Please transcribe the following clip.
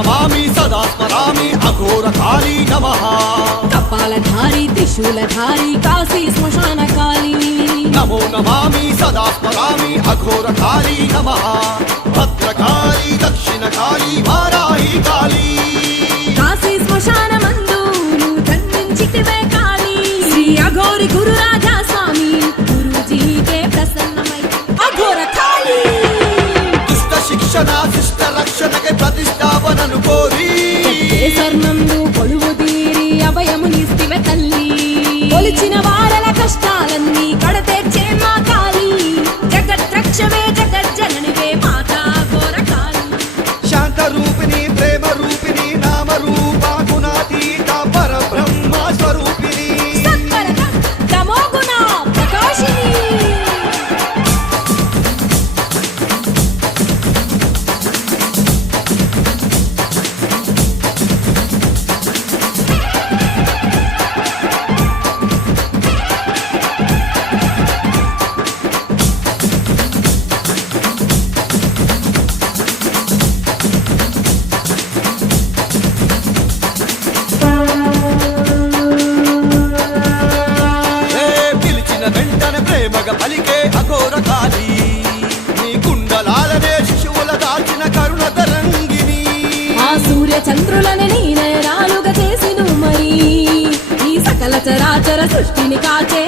నమామి సదా స్మరామి అఘోర కాళీ నమః కపాలధారి త్రిశూలధారి కాశీ శ్మశాన కాళీ నమో నమామి సదా స్మరామి అఘోర కాళీ నమః భద్రకాళీ దక్షిణ కాళీ వారాహి కాళీ కాశీ శ్మశాన మందు జన్మించితివే కాళీ శ్రీ అఘోరి గురు రాజా స్వామి గురూజీకే ప్రసన్నమై అఘోర కాళీ దుష్ట శిక్షణ శిష్ట రక్షణకై ప్రతిష్టాపనను కోరి స్వర్ణందు కొలువు తీరి అభయమునిస్తివే తల్లి కొలిచిన వారల కష్టాలన్నీ కడతేర్చే మా కాళీ జగద్రక్షవే జగజ్జననివే మాతా అఘోర కాళీ శాంత రూపిణి ప్రేమ రూపిణి నామ రూప గుణాతీత పరబ్రహ్మ స్వరూపిణి సత్వరత తమోగుణ ప్రకాశిని పిలిచిన వెంటనే ప్రేమగా పలికే అఘోర కాళీ నీ కుండలాలనే శిశువుల దాచిన కరుణ తరంగిణి ఆ సూర్య చంద్రులని నీ నయనాలుగా చేసిను మరి ఈ సకల చరాచర సృష్టిని కాచే